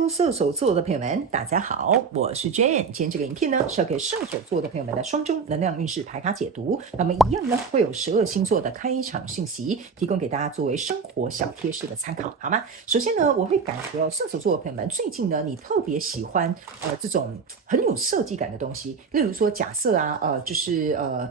Hello，射手座的朋友们，大家好，我是 Jane。今天这个影片呢是要给射手座的朋友们的双周能量运势牌卡解读。那么一样呢会有12星座的开场讯息，提供给大家作为生活小贴士的参考，好吗？首先呢，我会感觉射手座的朋友们最近呢，你特别喜欢这种很有设计感的东西，例如说假设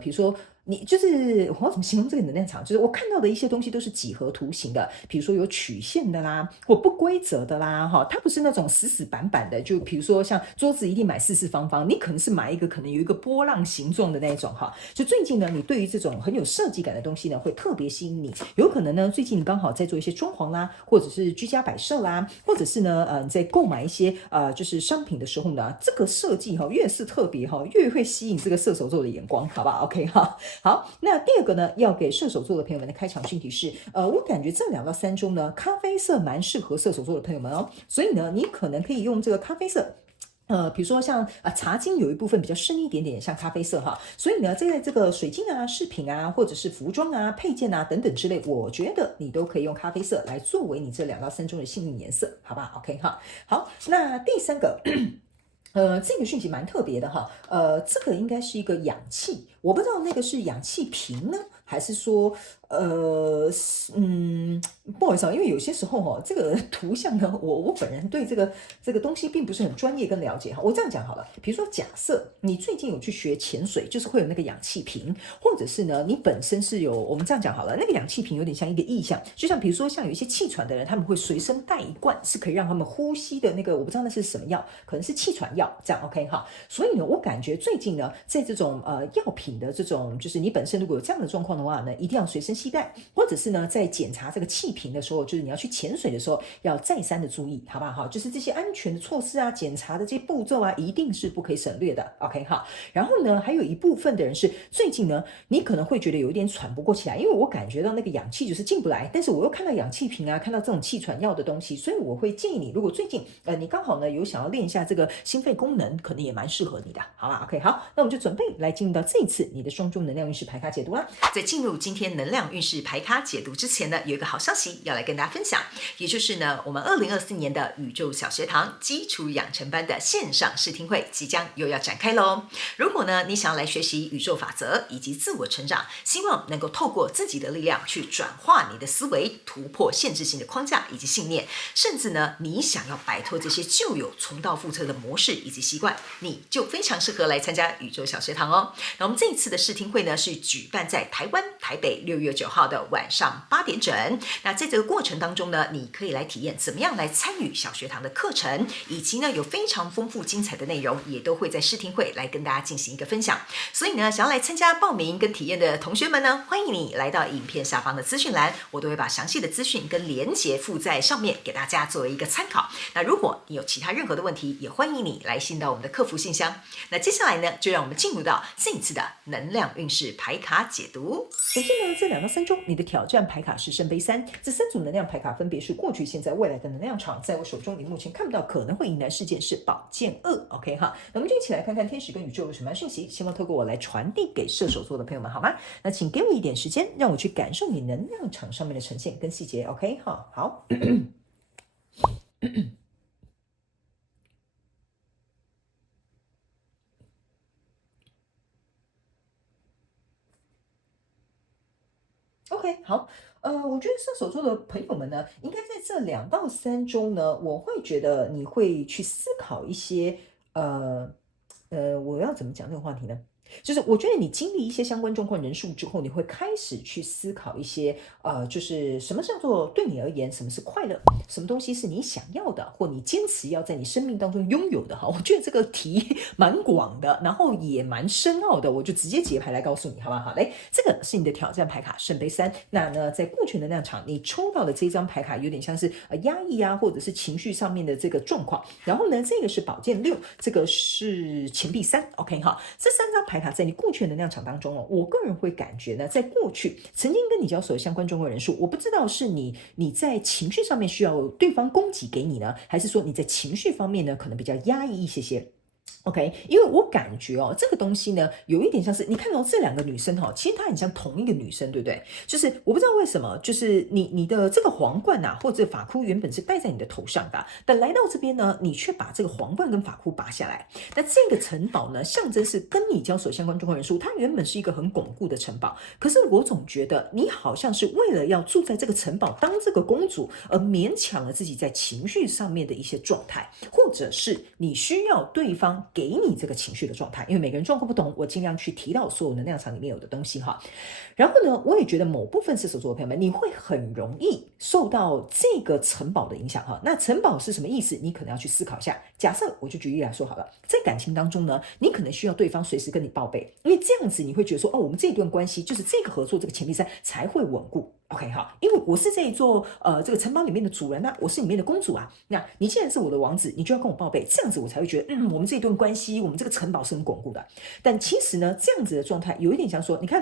比如说。你就是我要怎么形容这个能量场？就是我看到的一些东西都是几何图形的，比如说有曲线的啦，或不规则的啦，哈，它不是那种死死板板的。就比如说像桌子一定买四四方方，你可能是买一个可能有一个波浪形状的那种哈。就最近呢，你对于这种很有设计感的东西呢，会特别吸引你。有可能呢，最近你刚好在做一些装潢啦，或者是居家摆设啦，或者是呢，你在购买一些就是商品的时候呢，这个设计哈越是特别哈，越会吸引这个射手座的眼光，好不好 ？OK 哈。好，那第二个呢，要给射手座的朋友们的开场讯息是，我感觉这2到3周呢，咖啡色蛮适合射手座的朋友们哦，所以呢，你可能可以用这个咖啡色。比如说像茶巾有一部分比较深一点点，像咖啡色哈，所以呢，在这个水晶啊、饰品啊，或者是服装啊、配件啊等等之类，我觉得你都可以用咖啡色来作为你这2到3周的幸运颜色，好吧 ？OK 哈，好，那第3个。这个讯息蛮特别的哈，这个应该是一个氧气，我不知道那个是氧气瓶呢，还是说，不好意思啊，因为有些时候哈，这个图像呢，我本人对这个东西并不是很专业跟了解哈。我这样讲好了，比如说假设你最近有去学潜水，就是会有那个氧气瓶，或者是呢，你本身是有，我们这样讲好了，那个氧气瓶有点像一个意象，就像比如说像有一些气喘的人，他们会随身带一罐，是可以让他们呼吸的那个，我不知道那是什么药，可能是气喘药，这样 OK 哈。所以呢，我感觉最近呢，在这种药品的这种，就是你本身如果有这样的状况的话呢，一定要随身携带，或者是呢，在检查这个气瓶的时候，就是你要去潜水的时候，要再三的注意，好不好？就是这些安全的措施啊，检查的这些步骤啊，一定是不可以省略的 ，OK 哈。然后呢，还有一部分的人是最近呢，你可能会觉得有一点喘不过气来，因为我感觉到那个氧气就是进不来，但是我又看到氧气瓶啊，看到这种气喘药的东西，所以我会建议你，如果最近你刚好呢有想要练一下这个心肺功能，可能也蛮适合你的，好吧 ？OK 好，那我们就准备来进入到这一次你的双周能量运势牌卡解读啦。在进入今天能量运势牌卡解读之前呢，有一个好消息要来跟大家分享，也就是呢，我们2024年的宇宙小学堂基础养成班的线上试听会即将又要展开喽。如果呢，你想要来学习宇宙法则以及自我成长，希望能够透过自己的力量去转化你的思维，突破限制性的框架以及信念，甚至呢，你想要摆脱这些旧有重蹈覆辙的模式以及习惯，你就非常适合来参加宇宙小学堂哦。那我们这一次的试听会呢，是举办在台湾台北6月9号的晚上8点整。那在这个过程当中呢，你可以来体验怎么样来参与小学堂的课程，以及呢有非常丰富精彩的内容，也都会在试听会来跟大家进行一个分享。所以呢，想要来参加报名跟体验的同学们呢，欢迎你来到影片下方的资讯栏，我都会把详细的资讯跟连结附在上面，给大家作为一个参考。那如果你有其他任何的问题，也欢迎你来信到我们的客服信箱。那接下来呢，就让我们进入到这一次的能量运势牌卡解读。首先呢，这2到3周你的挑战牌卡是圣杯3，这3组能量牌卡分别是过去、现在、未来的能量场。在我手中，你目前看不到可能会迎来事件是宝剑2 ，OK 哈。那我们就一起来看看天使跟宇宙有什么讯息，希望透过我来传递给射手座的朋友们，好吗？那请给我一点时间，让我去感受你能量场上面的呈现跟细节 ，OK 哈。好。OK，好，我觉得射手座的朋友们呢，应该在这2到3周呢，我会觉得你会去思考一些，我要怎么讲这个话题呢？就是我觉得你经历一些相关状况人数之后，你会开始去思考一些，就是什么叫做对你而言，什么是快乐，什么东西是你想要的，或你坚持要在你生命当中拥有的哈。我觉得这个题蛮广的，然后也蛮深奥的，我就直接解牌来告诉你，好不好？来，这个是你的挑战牌卡圣杯3。那呢，在过去的能量场，你抽到的这张牌卡有点像是压抑啊，或者是情绪上面的这个状况。然后呢，这个是宝剑6，这个是钱币3。OK 哈，这3张牌卡在你过去的能量场当中哦，我个人会感觉呢，在过去曾经跟你交手的相关状况人数，我不知道是你在情绪上面需要对方供给给你呢，还是说你在情绪方面呢可能比较压抑一些些。OK，因为我感觉这个东西呢，有一点像是你看到这两个女生其实她很像同一个女生，对不对？就是我不知道为什么，就是你的这个皇冠啊，或者发箍原本是戴在你的头上的，但来到这边呢，你却把这个皇冠跟发箍拔下来。那这个城堡呢，象征是跟你交手相关状况元素，它原本是一个很巩固的城堡，可是我总觉得你好像是为了要住在这个城堡当这个公主，而勉强了自己在情绪上面的一些状态，或者是你需要对方给你这个情绪的状态，因为每个人状况不同，我尽量去提到所有能量场里面有的东西哈。然后呢，我也觉得某部分射手座的朋友们，你会很容易受到这个城堡的影响哈。那城堡是什么意思？你可能要去思考一下。假设我就举例来说好了，在感情当中呢，你可能需要对方随时跟你报备，因为这样子你会觉得说，我们这段关系就是这个合作这个前提上才会稳固。OK 好，因为我是这一座这个城堡里面的主人啊，我是里面的公主啊。那你既然是我的王子，你就要跟我报备，这样子我才会觉得，我们这段关系，我们这个城堡是很巩固的。但其实呢，这样子的状态有一点像说，你看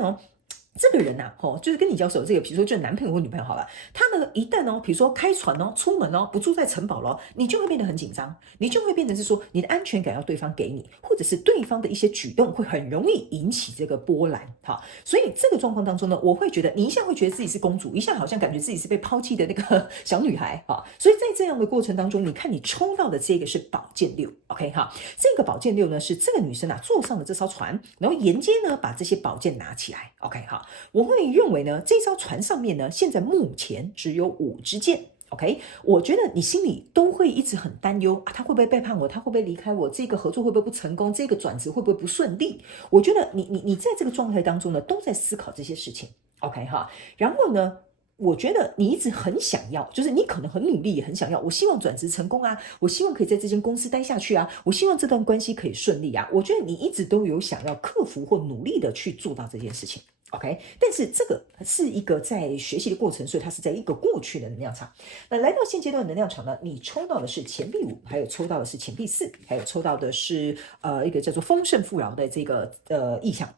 这个人呐，就是跟你交手这个，比如说就是男朋友或女朋友好了，他呢一旦比如说开船出门不住在城堡你就会变得很紧张，你就会变成是说你的安全感要对方给你，或者是对方的一些举动会很容易引起这个波澜哈。所以这个状况当中呢，我会觉得你一下会觉得自己是公主，一下好像感觉自己是被抛弃的那个小女孩哈。所以在这样的过程当中，你看你抽到的这个是宝剑六 ，OK 哈，这个宝剑六呢是这个女生坐上了这艘船，然后沿街呢把这些宝剑拿起来 ，OK 哈。我会认为呢，这艘船上面呢，现在目前只有5支箭。OK，我觉得你心里都会一直很担忧他会不会背叛我？他会不会离开我？这个合作会不会不成功？这个转职会不会不顺利？我觉得你在这个状态当中呢，都在思考这些事情。OK 哈，然后呢？我觉得你一直很想要，就是你可能很努力，也很想要。我希望转职成功啊，我希望可以在这间公司待下去啊，我希望这段关系可以顺利啊。我觉得你一直都有想要克服或努力的去做到这件事情。OK， 但是这个是一个在学习的过程，所以它是在一个过去的能量场。那来到现阶段的能量场呢，你抽到的是钱币5，还有抽到的是钱币4，还有抽到的是一个叫做丰盛富饶的这个意象。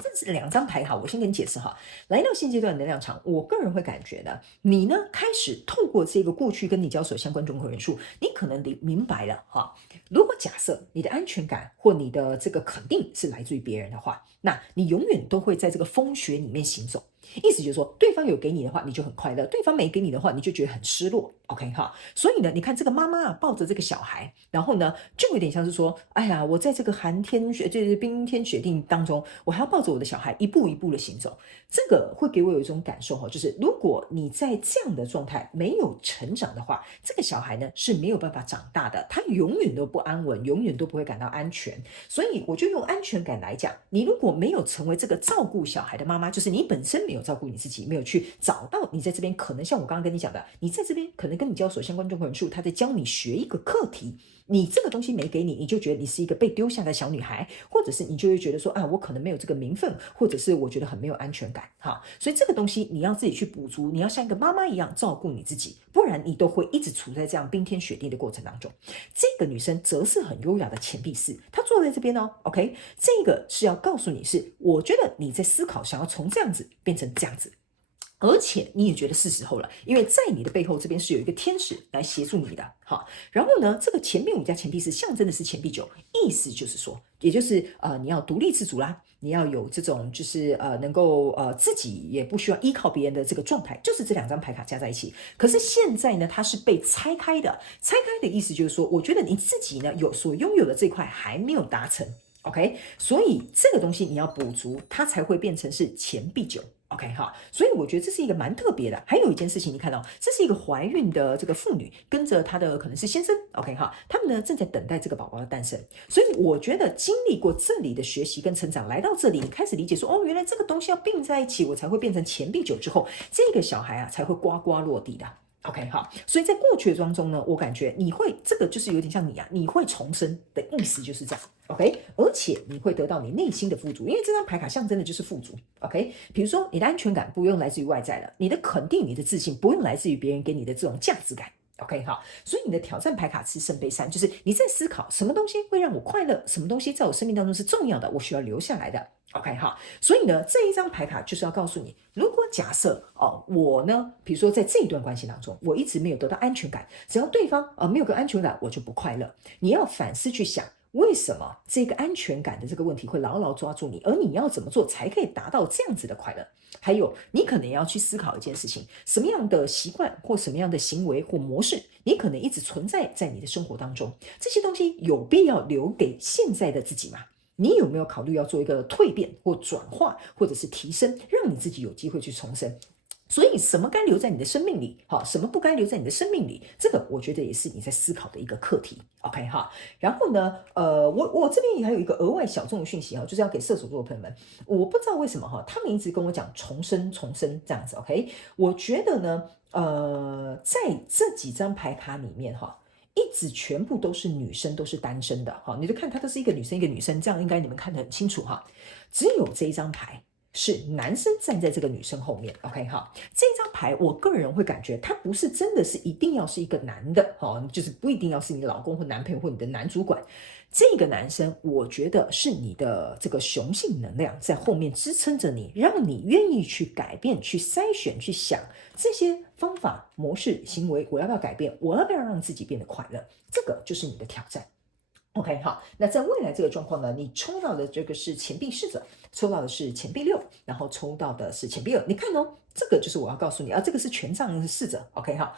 这是2张牌哈，我先跟你解释哈。来到现阶段的能量场，我个人会感觉呢，你呢开始透过这个过去跟你交手相关综合元素，你可能明白了哈。如果假设你的安全感或你的这个肯定是来自于别人的话，那你永远都会在这个风雪里面行走。意思就是说，对方有给你的话，你就很快乐；对方没给你的话，你就觉得很失落。OK 哈，所以呢，你看这个妈妈抱着这个小孩，然后呢，就有点像是说，哎呀，我在这个寒天就是冰天雪地当中，我还要抱着我的小孩一步一步的行走。这个会给我有一种感受哈，就是如果你在这样的状态没有成长的话，这个小孩呢是没有办法长大的，他永远都不安稳，永远都不会感到安全。所以我就用安全感来讲，你如果没有成为这个照顾小孩的妈妈，就是你本身没有照顾你自己，没有去找到你在这边可能像我刚刚跟你讲的，你在这边可能跟你交手相关状况元素，他在教你学一个课题。你这个东西没给你，你就觉得你是一个被丢下的小女孩，或者是你就会觉得说我可能没有这个名分，或者是我觉得很没有安全感哈。所以这个东西你要自己去补足，你要像一个妈妈一样照顾你自己，不然你都会一直处在这样冰天雪地的过程当中。这个女生则是很优雅的钱币4，她坐在这边OK， 这个是要告诉你是，我觉得你在思考想要从这样子变成这样子。而且你也觉得是时候了，因为在你的背后这边是有一个天使来协助你的，好，然后呢，这个钱币5加钱币4象征的是钱币9，意思就是说，也就是你要独立自主啦，你要有这种就是能够自己也不需要依靠别人的这个状态，就是这2张牌卡加在一起。可是现在呢，它是被拆开的，拆开的意思就是说，我觉得你自己呢所拥有的这块还没有达成。OK， 所以这个东西你要补足，它才会变成是钱币9。OK 哈，所以我觉得这是一个蛮特别的。还有一件事情，你看到这是一个怀孕的这个妇女，跟着她的可能是先生 ，OK 哈，他们呢正在等待这个宝宝的诞生。所以我觉得经历过这里的学习跟成长，来到这里，你开始理解说，原来这个东西要并在一起，我才会变成钱币9之后，这个小孩才会呱呱落地的。OK 好，所以在过去的当中呢，我感觉你会这个就是有点像你会重生的意思就是这样。OK， 而且你会得到你内心的富足，因为这张牌卡象征的就是富足。OK， 比如说你的安全感不用来自于外在了，你的肯定、你的自信不用来自于别人给你的这种价值感。OK， 好，所以你的挑战牌卡是圣杯3，就是你在思考什么东西会让我快乐，什么东西在我生命当中是重要的，我需要留下来的。OK 好，所以呢，这一张牌卡就是要告诉你，如果假设我呢，比如说在这一段关系当中，我一直没有得到安全感，只要对方没有个安全感，我就不快乐。你要反思去想，为什么这个安全感的这个问题会牢牢抓住你，而你要怎么做才可以达到这样子的快乐？还有，你可能要去思考一件事情：什么样的习惯或什么样的行为或模式，你可能一直存在在你的生活当中。这些东西有必要留给现在的自己吗？你有没有考虑要做一个蜕变或转化，或者是提升，让你自己有机会去重生？所以什么该留在你的生命里，好，什么不该留在你的生命里，这个我觉得也是你在思考的一个课题。OK 哈，然后呢，我这边也还有一个额外小众的讯息哈，就是要给射手座的朋友们，我不知道为什么哈，他们一直跟我讲重生这样子。OK，我觉得呢，在这几张牌卡里面哈。一直全部都是女生，都是单身的哈，你就看她都是一个女生一个女生，这样应该你们看得很清楚哈。只有这一张牌是男生站在这个女生后面 ，OK 哈，这张牌我个人会感觉它不是真的是一定要是一个男的，就是不一定要是你老公或男朋友或你的男主管，这个男生我觉得是你的这个雄性能量在后面支撑着你，让你愿意去改变、去筛选、去想这些方法、模式、行为，我要不要改变？我要不要让自己变得快乐？这个就是你的挑战。OK， 好，那在未来这个状况呢，你抽到的这个是钱币侍者，抽到的是钱币6，然后抽到的是钱币2。你看哦，这个就是我要告诉你啊，这个是权杖侍者。OK， 好，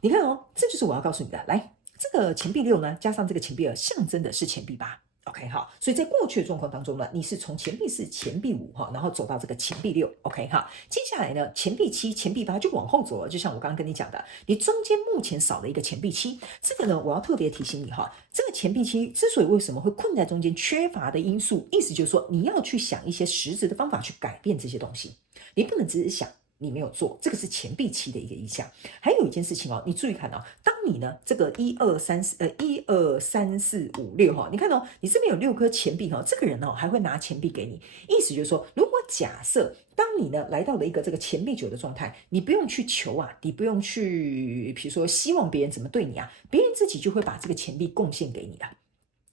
你看哦，这就是我要告诉你的。来，这个钱币6呢，加上这个钱币2，象征的是钱币8。OK， 好，所以在过去的状况当中呢，你是从钱币4、钱币5哈，然后走到这个钱币6。OK， 好，接下来呢，钱币7、钱币8就往后走了，就像我刚刚跟你讲的，你中间目前少了一个钱币7，这个呢，我要特别提醒你哈，这个钱币7之所以为什么会困在中间，缺乏的因素，意思就是说你要去想一些实质的方法去改变这些东西，你不能只是想。你没有做，这个是钱币7的一个意象。还有一件事情哦，你注意看哦，当你呢这个1、2、3、1、2、3、4、5、6哈，你看哦，你这边有6颗钱币哈，这个人哦还会拿钱币给你，意思就是说，如果假设当你呢来到了一个这个钱币9的状态，你不用去求啊，你不用去，比如说希望别人怎么对你啊，别人自己就会把这个钱币贡献给你的。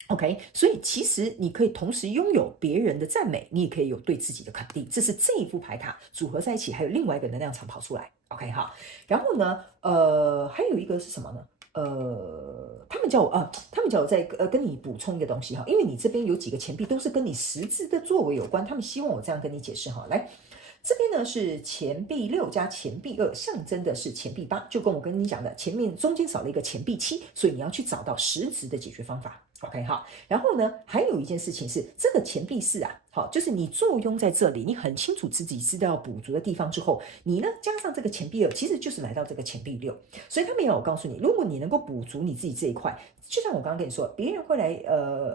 OK， 所以其实你可以同时拥有别人的赞美，你也可以有对自己的肯定，这是这一副牌卡组合在一起，还有另外一个能量场跑出来。OK 哈，然后呢，还有一个是什么呢？他们叫我再跟你补充一个东西哈，因为你这边有几个钱币都是跟你实质的作为有关，他们希望我这样跟你解释哈。来，这边呢是钱币6加钱币2，象征的是钱币8，就跟我跟你讲的，前面中间少了一个钱币7，所以你要去找到实质的解决方法。OK 好，然后呢，还有一件事情是这个钱币4啊，好，就是你坐拥在这里，你很清楚自己知道要补足的地方之后，你呢加上这个钱币2，其实就是来到这个钱币6，所以他们也有告诉你，如果你能够补足你自己这一块，就像我刚刚跟你说，别人会来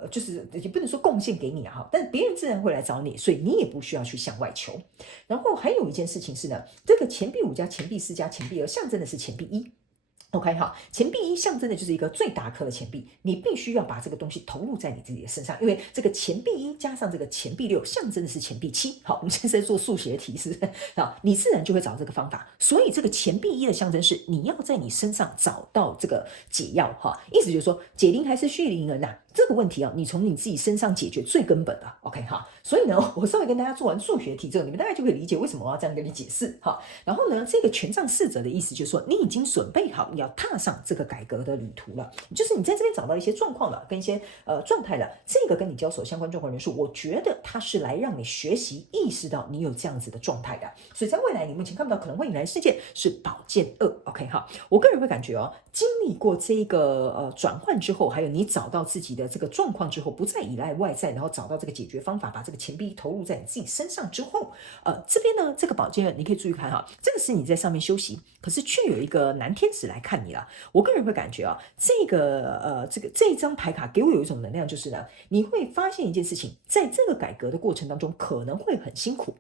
就是也不能说贡献给你啊，但别人自然会来找你，所以你也不需要去向外求。然后还有一件事情是呢，这个钱币5加钱币4加钱币2，象征的是钱币1。OK 好，钱币1象征的就是一个最大颗的钱币，你必须要把这个东西投入在你自己的身上，因为这个钱币1加上这个钱币6，象征的是钱币7。好，我们现在在做数学题是不是？好，你自然就会找这个方法。所以这个钱币1的象征是你要在你身上找到这个解药哈，意思就是说解铃还是须铃人呐。这个问题啊，你从你自己身上解决最根本的 ，OK 哈。所以呢，我稍微跟大家做完数学题之后，你们大概就会理解为什么我要这样跟你解释哈。然后呢，这个权杖侍者的意思就是说，你已经准备好要踏上这个改革的旅途了，就是你在这边找到一些状况了，跟一些状态了，这个跟你交手相关状况人数，我觉得它是来让你学习意识到你有这样子的状态的。所以在未来你目前看不到可能会引来的事件是宝剑2 ，OK 哈。我个人会感觉哦，经历过这个转换之后，还有你找到自己的这个状况之后，不再依赖外在，然后找到这个解决方法，把这个钱币投入在你自己身上之后，这边呢这个宝剑2你可以注意看哈，这个是你在上面休息，可是却有一个男天使来看你了。我个人会感觉啊，这一张牌卡给我有一种能量，就是呢，你会发现一件事情，在这个改革的过程当中可能会很辛苦，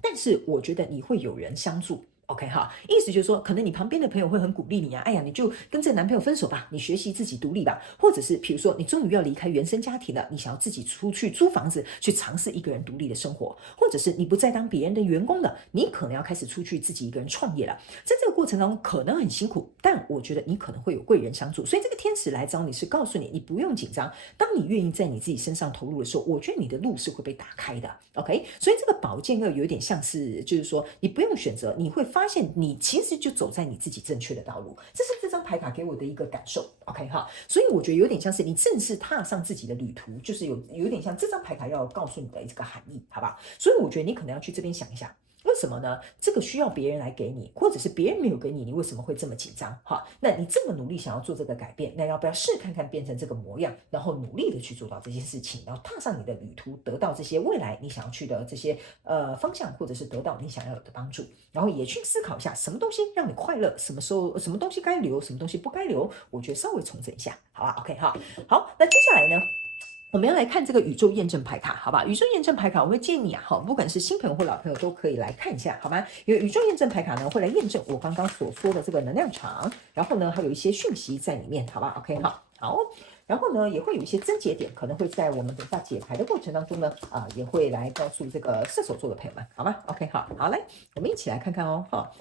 但是我觉得你会有人相助。OK 哈，意思就是说，可能你旁边的朋友会很鼓励你啊，哎呀，你就跟这个男朋友分手吧，你学习自己独立吧，或者是比如说你终于要离开原生家庭了，你想要自己出去租房子，去尝试一个人独立的生活，或者是你不再当别人的员工了，你可能要开始出去自己一个人创业了。在这个过程当中可能很辛苦，但我觉得你可能会有贵人相助，所以这个天使来找你是告诉你，你不用紧张，当你愿意在你自己身上投入的时候，我觉得你的路是会被打开的。OK， 所以这个宝剑2有点像是，就是说你不用选择，你会发现你其实就走在你自己正确的道路，这是这张牌卡给我的一个感受。OK 哈，所以我觉得有点像是你正式踏上自己的旅途，就是有点像这张牌卡要告诉你的这个含义，好吧？所以我觉得你可能要去这边想一下。为什么呢？这个需要别人来给你，或者是别人没有给你，你为什么会这么紧张？哈，那你这么努力想要做这个改变，那要不要试看看变成这个模样，然后努力的去做到这件事情，然后踏上你的旅途，得到这些未来你想要去的这些方向，或者是得到你想要有的帮助，然后也去思考一下什么东西让你快乐，什么时候什么东西该留，什么东西不该留，我觉得稍微重整一下，好吧 ？OK 哈，好，那接下来呢？我们要来看这个宇宙验证牌卡，好吧？宇宙验证牌卡，我会建议你啊，不管是新朋友或老朋友都可以来看一下，好吗？因为宇宙验证牌卡呢，会来验证我刚刚所说的这个能量场，然后呢，还有一些讯息在里面，好吧 ？OK， 好，然后呢，也会有一些症结点，可能会在我们等下解牌的过程当中呢，也会来告诉这个射手座的朋友们，好吗 ？OK， 好，来，我们一起来看看哦，哈。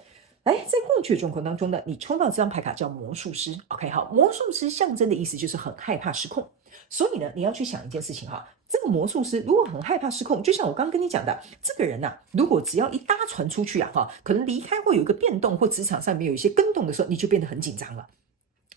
来，在过去的状况当中呢，你抽到这张牌卡叫魔术师。OK， 好，魔术师象征的意思就是很害怕失控，所以呢，你要去想一件事情哈，这个魔术师如果很害怕失控，就像我刚刚跟你讲的，这个人如果只要一搭船出去可能离开会有一个变动，或职场上面有一些更动的时候，你就变得很紧张了。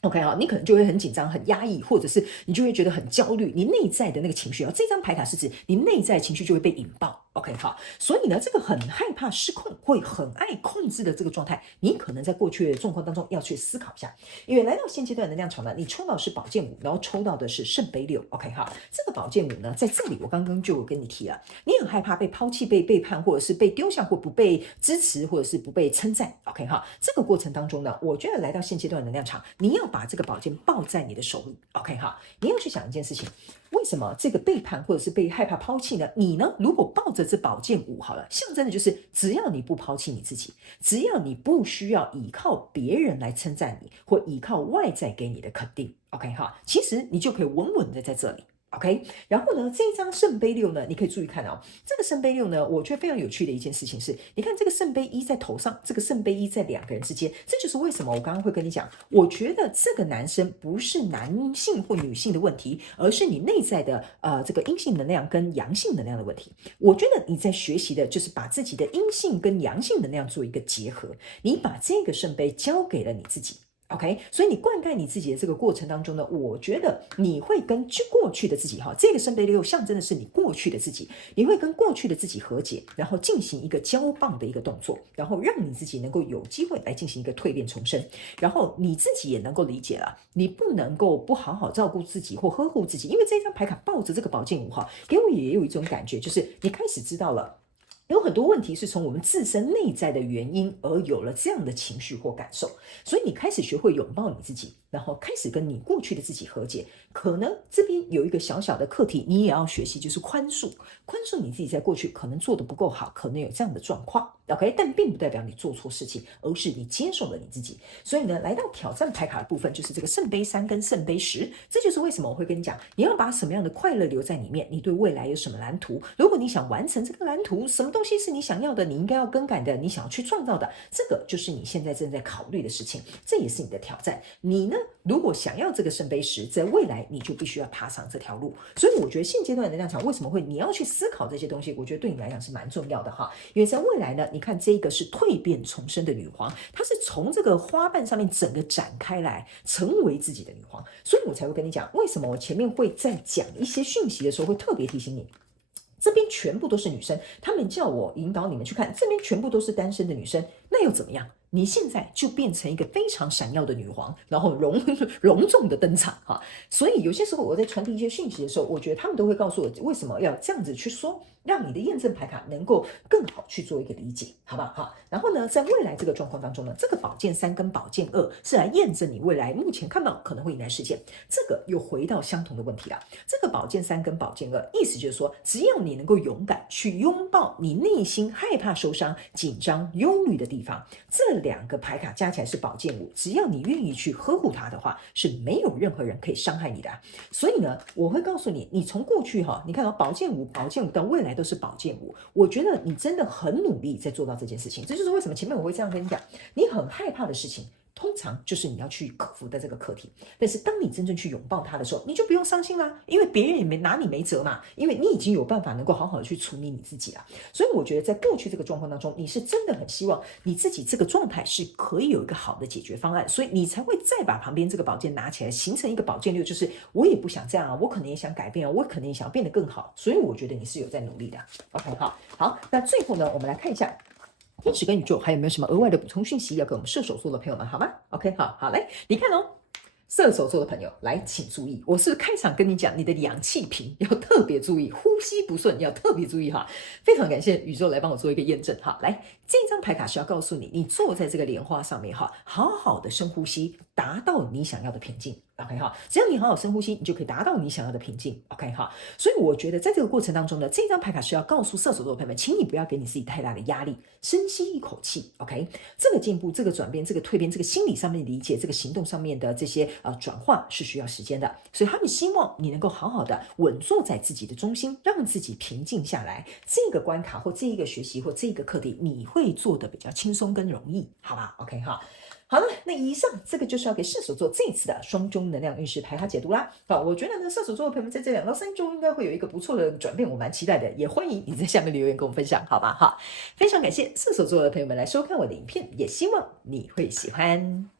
OK 你可能就会很紧张、很压抑，或者是你就会觉得很焦虑，你内在的那个情绪这张牌卡是指你内在情绪就会被引爆。OK 好，所以呢，这个很害怕失控，会很爱控制的这个状态，你可能在过去的状况当中要去思考一下。因为来到现阶段的能量场呢，你抽到的是宝剑五，然后抽到的是圣杯六。OK 好，这个宝剑五呢，在这里我刚刚就有跟你提了，你很害怕被抛弃、被背叛，或者是被丢下，或不被支持，或者是不被称赞。OK 好，这个过程当中呢，我觉得来到现阶段的能量场，你要把这个宝剑抱在你的手里。OK 好，你要去想一件事情。为什么这个背叛或者是被害怕抛弃呢？你呢，如果抱着这宝剑五好了，象征的就是只要你不抛弃你自己，只要你不需要依靠别人来称赞你，或依靠外在给你的肯定。OK 哈，其实你就可以稳稳的在这里。OK， 然后呢，这一张圣杯六呢，你可以注意看这个圣杯六呢，我觉得非常有趣的一件事情是，你看这个圣杯一在头上，这个圣杯一在两个人之间，这就是为什么我刚刚会跟你讲，我觉得这个男生不是男性或女性的问题，而是你内在的这个阴性能量跟阳性能量的问题。我觉得你在学习的就是把自己的阴性跟阳性能量做一个结合，你把这个圣杯交给了你自己。OK， 所以你灌溉你自己的这个过程当中呢，我觉得你会跟过去的自己这个圣杯六象征的是你过去的自己，你会跟过去的自己和解，然后进行一个交棒的一个动作，然后让你自己能够有机会来进行一个蜕变重生，然后你自己也能够理解了，你不能够不好好照顾自己或呵护自己，因为这张牌卡抱着这个宝剑五给我也有一种感觉，就是你开始知道了。有很多问题是从我们自身内在的原因而有了这样的情绪或感受，所以你开始学会拥抱你自己，然后开始跟你过去的自己和解。可能这边有一个小小的课题，你也要学习，就是宽恕你自己在过去可能做得不够好，可能有这样的状况。OK， 但并不代表你做错事情，而是你接受了你自己。所以呢，来到挑战牌卡的部分，就是这个圣杯3跟圣杯10，这就是为什么我会跟你讲，你要把什么样的快乐留在里面，你对未来有什么蓝图？如果你想完成这个蓝图，什么东西是你想要的，你应该要更改的，你想要去创造的，这个就是你现在正在考虑的事情，这也是你的挑战。你呢，如果想要这个圣杯10，在未来你就必须要踏上这条路。所以我觉得现阶段的能量场为什么会你要去思考这些东西，我觉得对你来讲是蛮重要的因为在未来呢，你看这个是蜕变重生的女皇，她是从这个花瓣上面整个展开来，成为自己的女皇，所以我才会跟你讲，为什么我前面会在讲一些讯息的时候会特别提醒你。这边全部都是女生，他们叫我引导你们去看，这边全部都是单身的女生，那又怎么样？你现在就变成一个非常闪耀的女皇，然后隆重的登场所以有些时候我在传递一些讯息的时候，我觉得他们都会告诉我为什么要这样子去说，让你的验证牌卡能够更好去做一个理解，好不好？然后呢，在未来这个状况当中呢，这个宝剑3跟宝剑2是来验证你未来目前看到可能会迎来事件，这个又回到相同的问题了。这个宝剑3跟宝剑2，意思就是说，只要你能够勇敢去拥抱你内心害怕受伤、紧张、忧虑的地方，这两个牌卡加起来是宝剑5，只要你愿意去呵护它的话，是没有任何人可以伤害你的所以呢，我会告诉你，你从过去你看宝剑5到未来都是宝剑5，我觉得你真的很努力在做到这件事情，这就是为什么前面我会这样跟你讲，你很害怕的事情通常就是你要去克服的这个课题。但是当你真正去拥抱它的时候，你就不用伤心啦，因为别人也没拿你没辙嘛，因为你已经有办法能够好好的去处理你自己了。所以我觉得在过去这个状况当中，你是真的很希望你自己这个状态是可以有一个好的解决方案，所以你才会再把旁边这个宝剑拿起来，形成一个宝剑六，就是我也不想这样啊，我可能也想改变啊，我可能也想要变得更好。所以我觉得你是有在努力的。OK， 好，那最后呢，我们来看一下天使跟宇宙还有没有什么额外的补充讯息要给我们射手座的朋友们，好吗 ？OK， 好，来，你看哦。射手座的朋友，来，请注意，我是开场跟你讲，你的氧气瓶要特别注意，呼吸不顺要特别注意哈。非常感谢宇宙来帮我做一个验证哈。来，这张牌卡是要告诉你，你坐在这个莲花上面哈，好好的深呼吸，达到你想要的平静。OK 哈，只要你好好深呼吸，你就可以达到你想要的平静。OK 哈，所以我觉得在这个过程当中呢，这张牌卡是要告诉射手座的朋友们，请你不要给你自己太大的压力，深吸一口气。OK， 这个进步、这个转变、这个蜕变、这个心理上面的理解、这个行动上面的这些转化是需要时间的，所以他们希望你能够好好的稳坐在自己的中心，让自己平静下来。这个关卡或这一个学习或这一个课题，你会做的比较轻松跟容易，好吧 ？OK 哈。好了，那以上这个就是要给射手座这一次的双周能量运势排卡解读啦。好，我觉得呢，射手座的朋友们在这2到3周应该会有一个不错的转变，我蛮期待的，也欢迎你在下面留言跟我们分享，好吧？哈，非常感谢射手座的朋友们来收看我的影片，也希望你会喜欢。